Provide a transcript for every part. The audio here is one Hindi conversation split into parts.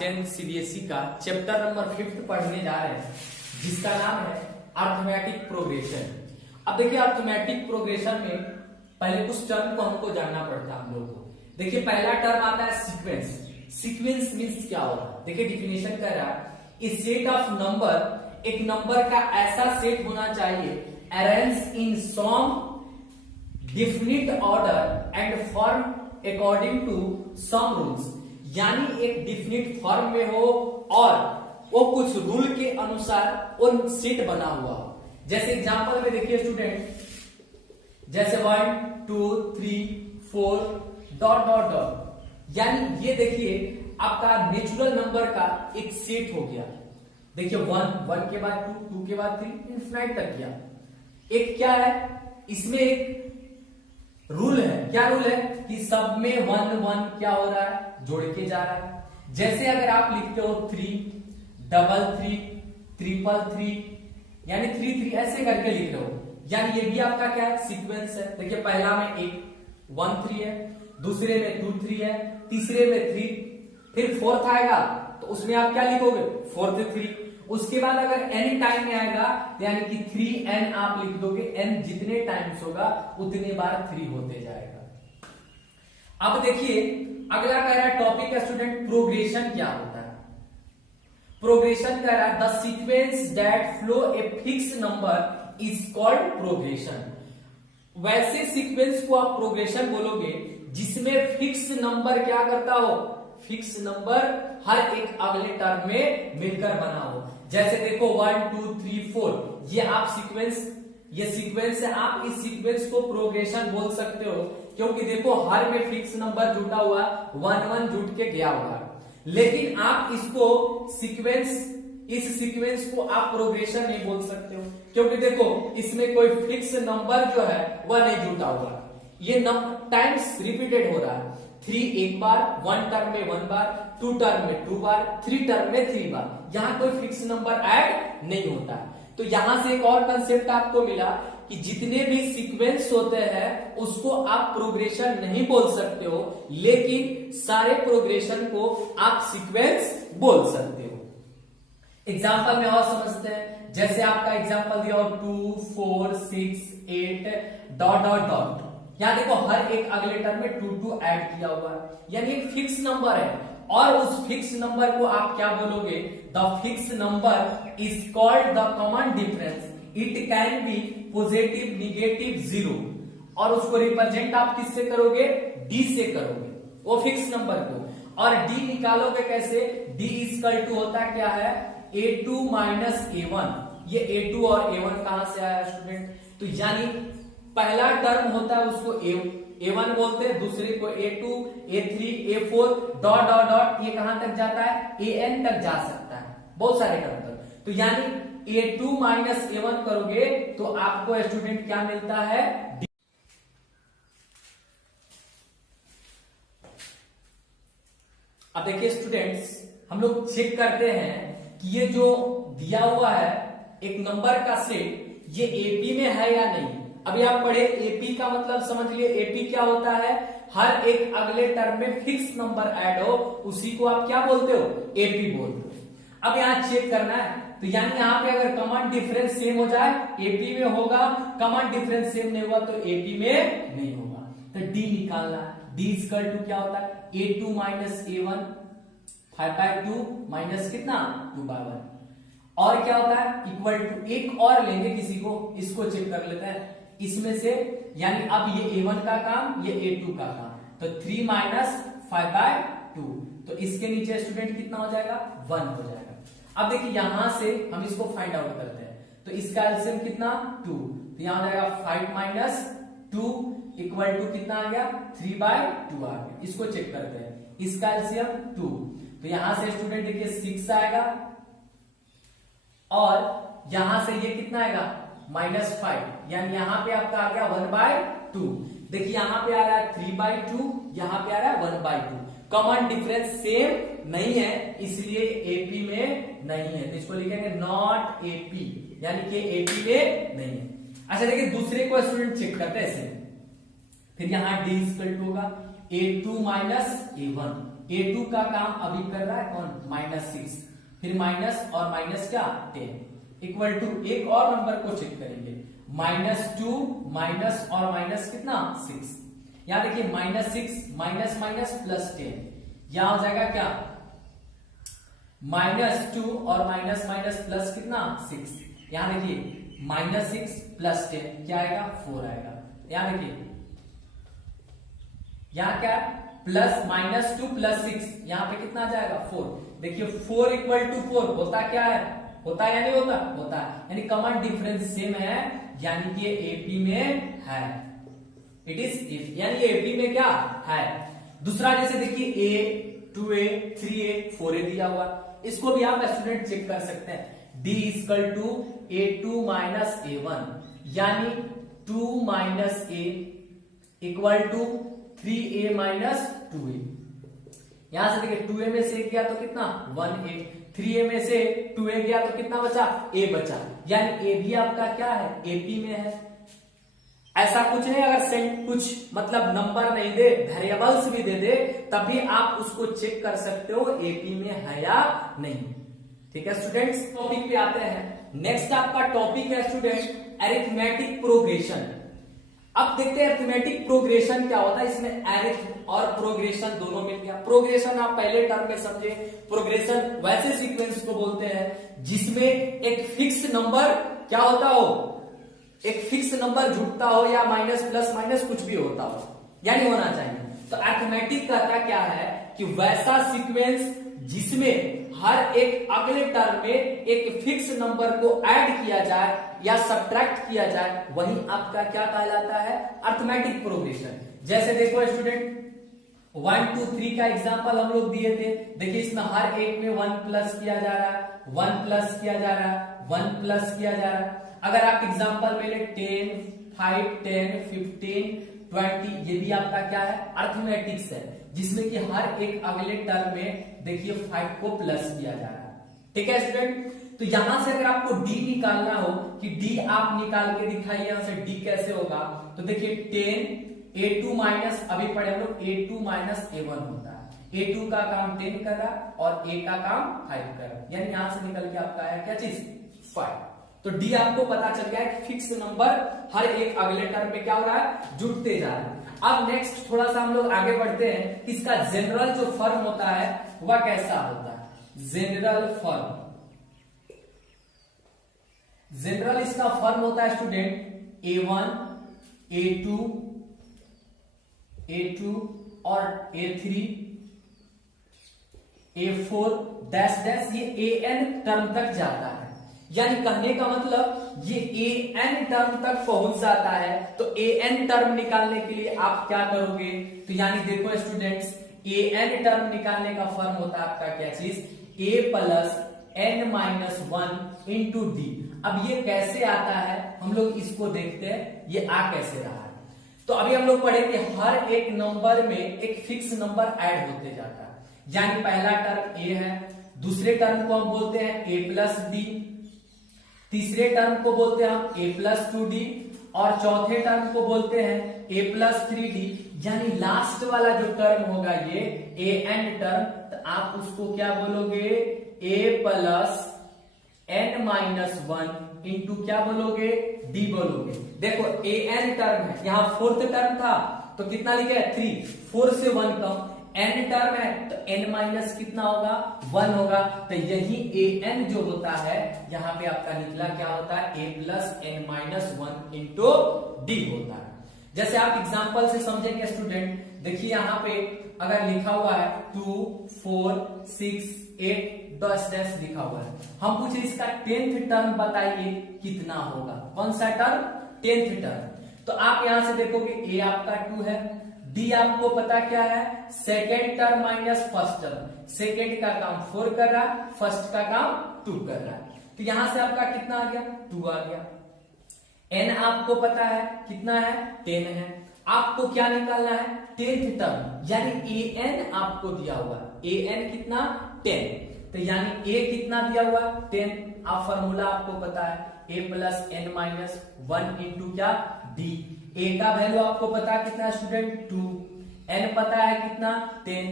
10 सीबीएसई का चैप्टर नंबर 5 पढ़ने जा रहे हैं जिसका नाम है अर्थमेटिक प्रोग्रेशन। अब देखिए अर्थमेटिक प्रोग्रेशन में पहले कुछ टर्म को हमको जानना पड़ता है हम लोगों को। देखिए पहला टर्म आता है सीक्वेंस। सीक्वेंस मींस क्या होगा? देखिए डिफिनेशन कर रहा है ए सेट ऑफ नंबर, एक नंबर का ऐसा सेट होना चाहिए arrange in some definite order and form according to some rules, यानी एक डिफिनिट फॉर्म में हो और वो कुछ रूल के अनुसार वो सेट बना हुआ हो। जैसे एग्जांपल में देखिए स्टूडेंट, जैसे 1 2 3 4 डॉट डॉट डॉट, यानी ये देखिए आपका नेचुरल नंबर का एक सेट हो गया। देखिए 1 के बाद 2 के बाद 3 इनफिनाइट तक गया। एक क्या है इसमें, एक रूल है। क्या रूल है कि सब में 1 1 क्या हो रहा है, जोड़ के जा रहा है। जैसे अगर आप लिखते हो 3 3 3 3 यानी 3 3 ऐसे करके लिख रहे हो, यानी ये भी आपका क्या है, सीक्वेंस है। देखिए पहला में एक 1 3 है, दूसरे में 2 3 है, तीसरे में 3, फिर फोर्थ आएगा तो उसमें आप क्या लिखोगे, फोर्थ 3। उसके बाद अगर एनी टाइम में आएगा यानी कि 3n आप लिख दोगे। n जितने टाइम्स होगा उतने बार 3 होते जाएगा। अब देखिए अगला कह रहा है टॉपिक है स्टूडेंट प्रोग्रेशन क्या होता है। प्रोग्रेशन कह रहा है the sequence that flow a fix number is called progression. वैसे सीक्वेंस को आप प्रोग्रेशन बोलोगे जिसमें फिक्स नंबर क्या करता हो, फिक्स नंबर हर एक अगले टर्म में मिलकर बना हो। जैसे देखो 1 2 3 4 ये आप सीक्वेंस, ये सीक्वेंस है। आप इस सीक्वेंस को प्रोग्रेशन बोल सकते हो क्योंकि देखो हर में फिक्स नंबर जुटा हुआ, 1 1 जुट के गया हुआ। लेकिन आप इसको सीक्वेंस, इस सीक्वेंस को आप प्रोग्रेशन नहीं बोल सकते हो क्योंकि देखो इसमें कोई फिक्स नंबर जो है वह नहीं जुटा हुआ, ये टाइम्स रिपीटेड हो रहा है। 3 एक बार, 1 टर्म में 1 बार, 2 टर्म में 2 बार, 3 टर्म में 3 बार, यहां कोई फिक्स नंबर ऐड नहीं होता है। तो यहां से एक और कंसेप्ट आपको मिला कि जितने भी सीक्वेंस होते हैं उसको आप प्रोग्रेशन नहीं बोल सकते हो, लेकिन सारे प्रोग्रेशन को आप सीक्वेंस बोल सकते हो। एग्जाम्पल में और समझते हैं। जैसे आपका एग्जाम्पल दिया हो 2 4 6 8 डॉट डॉट डॉट, यहां देखो हर एक अगले टर्म में 2 2 ऐड किया हुआ है, यानी एक फिक्स नंबर है। और उस फिक्स नंबर को आप क्या बोलोगे, the fix number is called the common difference, it can be positive negative 0। और उसको रिप्रेजेंट आप किससे करोगे, डी से करोगे वो फिक्स नंबर को। और डी निकालोगे कैसे, डी इक्वल टू होता क्या है, a2 माइनस a1। ये a2 और a1 कहां से आया स्टूडेंट, तो यानी पहला टर्म होता है उसको a1 बोलते हैं, दूसरे को a2 a3 a4 dot dot dot, ये कहां तक जाता है, an तक जा सकता है, बहुत सारे टर्म तक। तो यानी a2 माइनस a1 करोगे तो आपको स्टूडेंट क्या मिलता है, D। अब देखिए स्टूडेंट्स हम लोग चेक करते हैं कि ये जो दिया हुआ है एक नंबर का सेट, ये एपी में है या नहीं। अभी आप पढ़े एपी का मतलब समझ लिए, एपी क्या होता है, हर एक अगले टर्म में फिक्स नंबर ऐड हो उसी को आप क्या बोलते हो, एपी बोलते हो। अब यहां चेक करना है तो यानी यहां पे अगर कॉमन डिफरेंस सेम हो जाए एपी में होगा, कॉमन डिफरेंस सेम नहीं हुआ तो एपी में नहीं होगा। तो डी निकालना है। डी इक्वल टू क्या होता है, a2 माइनस a1 5/2 माइनस कितना 2/1। और क्या होता है इक्वल टू, एक और लेंगे किसी को, इसको चेक कर लेते हैं इसमें से, यानी अब ये a1 का काम, ये a2 का काम, तो 3 माइनस 5/2, तो इसके नीचे स्टूडेंट कितना हो जाएगा, 1 हो जाएगा। अब देखिए यहां से हम इसको फाइंड आउट करते हैं, तो इसका एलसीएम कितना 2, तो यहां हो जाएगा 5 माइनस 2 इक्वल टू कितना आ गया 3/2 आ गया। इसको चेक करते हैं, इसका एलसीएम 2, तो यहां से स्टूडेंट देखिए 6 आएगा और यहां से ये कितना आएगा -5, यानी यहां पे आपका आ गया 1/2। देखिए यहां पे आ रहा है 3/2, यहां पे आ रहा है 1/2। कॉमन डिफरेंस सेम नहीं है इसलिए एपी में नहीं है, तो इसको लिखेंगे नॉट एपी, यानी कि एपी में नहीं है। अच्छा देखिए दूसरे को स्टूडेंट चेक करते हैं ऐसे, फिर यहां डी इक्वल टू होगा a2 माइनस a1। a2 का काम अभी कर रहा है कौन, -6, फिर माइनस और माइनस क्या 10 इक्वल टू एक और नंबर को चेक करेंगे, -2 माइनस और माइनस कितना 6। यहां देखिए -6 माइनस माइनस प्लस 10, यहां हो जाएगा क्या -2 और माइनस माइनस प्लस कितना 6। यहां देखिए -6 प्लस 10 क्या आएगा 4 आएगा। यहां देखिए यहां क्या प्लस -2 प्लस 6, यहां पे कितना आ जाएगा 4। देखिए 4 इक्वल टू 4 होता क्या है, होता है या नहीं होता, होता है, यानी कॉमन डिफरेंस सेम है, यानी कि एपी में है, इट इज इफ, यानी एपी में क्या है। दूसरा जैसे देखिए a 2a 3a 4a दिया हुआ, इसको भी आप स्टूडेंट चेक कर सकते हैं, d equal to a2 minus a1, यानी 2 minus a equal to 3a minus 2a। यहां से देखिए 2a में से गया तो कितना 1a, 3a में से 2a गया तो कितना बचा a बचा, यानी a भी आपका क्या है AP में है। ऐसा कुछ नहीं, अगर कुछ मतलब नंबर नहीं दे, वेरिएबल्स भी दे दे, तभी आप उसको चेक कर सकते हो AP में है या नहीं। ठीक है स्टूडेंट्स, टॉपिक पे आते हैं। नेक्स्ट आपका टॉपिक है स्टूडेंट अरिथमेटिक प्रोग्रेशन। अब देखते हैं अरिथमेटिक प्रोग्रेशन क्या होता है, इसमें अरिथ और प्रोग्रेशन दोनों मिल गया। प्रोग्रेशन आप पहले टर्म में समझे, प्रोग्रेशन वैसे सीक्वेंस को बोलते हैं जिसमें एक फिक्स नंबर क्या होता हो, एक फिक्स नंबर जुटता हो या माइनस प्लस माइनस कुछ भी होता हो, यानी होना चाहिए। तो अरिथमेटिक कहता क्या है कि वैसा सीक्वेंस जिसमें हर एक अगले टर्म में एक फिक्स नंबर को ऐड किया जाए या सब्ट्रैक्ट किया जाए, वही आपका क्या कहलाता है अरिथमेटिक प्रोग्रेशन। जैसे देखो स्टूडेंट 1 2 3 का एग्जांपल हम लोग दिए थे, देखिए इसमें हर एक में 1 प्लस किया जा रहा है, 1 प्लस किया जा रहा है, 1 प्लस किया जा रहा है। अगर आप एग्जांपल में ले 10 5 10 15 20, ये भी आपका क्या है अरिथमेटिक्स है, जिसमें कि हर एक अगले टर्म में देखिए 5 को प्लस किया जा रहा है। ठीक है स्टूडेंट, तो यहां से अगर आपको d निकालना हो कि d आप निकाल के दिखाइए, यहां से d कैसे होगा, तो देखिए 10 a2 माइनस, अभी पढ़े हम लोग a2 माइनस a1 होता है। a2 का काम 10 कर रहा और a का काम 5 कर रहा, यानी यहां से निकल के आपका है क्या चीज 5। तो d आपको पता चल गया है, फिक्स नंबर हर एक अगले टर्म में क्या हो रहा है जुड़ते जा रहा है। अब नेक्स्ट थोड़ा सा हम लोग आगे बढ़ते हैं, इसका जनरल जो फॉर्म होता है वह कैसा होता है। जनरल फॉर्म, जनरल इसका फॉर्म होता है स्टूडेंट a1 a2 और a3 a4 डैश डैश, ये an टर्म तक जाता है, यानी कहने का मतलब ये an टर्म तक पहुंच जाता है। तो an टर्म निकालने के लिए आप क्या करोगे, तो यानी देखो स्टूडेंट्स an टर्म निकालने का फॉर्म होता है आपका क्या चीज a plus n minus 1 into D. अब ये कैसे आता है हम लोग इसको देखते हैं, ये आ कैसे रहा है। तो अभी हम लोग पढ़े कि हर एक नंबर में एक फिक्स नंबर ऐड होते जाता है, यानी पहला टर्म a है, दूसरे टर्म को हम बोलते हैं a प्लस डी, तीसरे टर्म को बोलते हैं हम a प्लस 2d और चौथे टर्म को बोलते हैं a प्लस 3d, यानी लास्ट वाला जो टर्म होगा ये an टर्म, तो आप उसको क्या बोलोगे a plus n minus 1 into क्या बोलोगे d बोलोगे। देखो an टर्म है, यहाँ फोर्थ टर्म था तो कितना लिखा है 3, 4 से 1 कम, n टर्म है तो n माइनस कितना होगा 1 होगा, तो यही an जो होता है यहाँ पे आपका निकला क्या होता है a plus n minus 1 into D होता है। जैसे आप एग्जांपल से समझेंगे स्टूडेंट, देखिए यहाँ पे अगर लिखा हुआ है 2 4 6 8 डैश डैश लिखा हुआ है, हम पूछे इसका 10th टर्म बताइए कितना होगा, कौन सा टर्म 10th टर्म। तो आप यहां से देखोगे a आपका 2 है, डी आपको पता क्या है second term minus first term, second का काम 4 कर रहा है, फर्स्ट का काम 2 कर रहा है, तो यहां से आपका कितना आ गया 2 आ गया। n आपको पता है कितना है 10 है, आपको क्या निकालना है 10th टर्म, यानी an आपको दिया हुआ है, an कितना 10, तो यानी a कितना दिया हुआ 10, आप फॉर्मूला आपको पता है a plus n minus 1 into क्या d, a का वैल्यू आपको पता कितना स्टूडेंट 2, n पता है कितना 10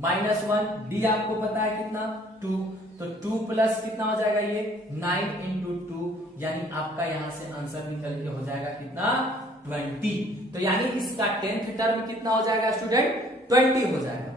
-1, d आपको पता है कितना 2, तो 2 प्लस कितना हो जाएगा ये 9 इंटू 2, यानी आपका यहां से आंसर निकल के हो जाएगा कितना 20। तो यानी इसका 10th टर्म कितना हो जाएगा स्टूडेंट 20 हो जाएगा।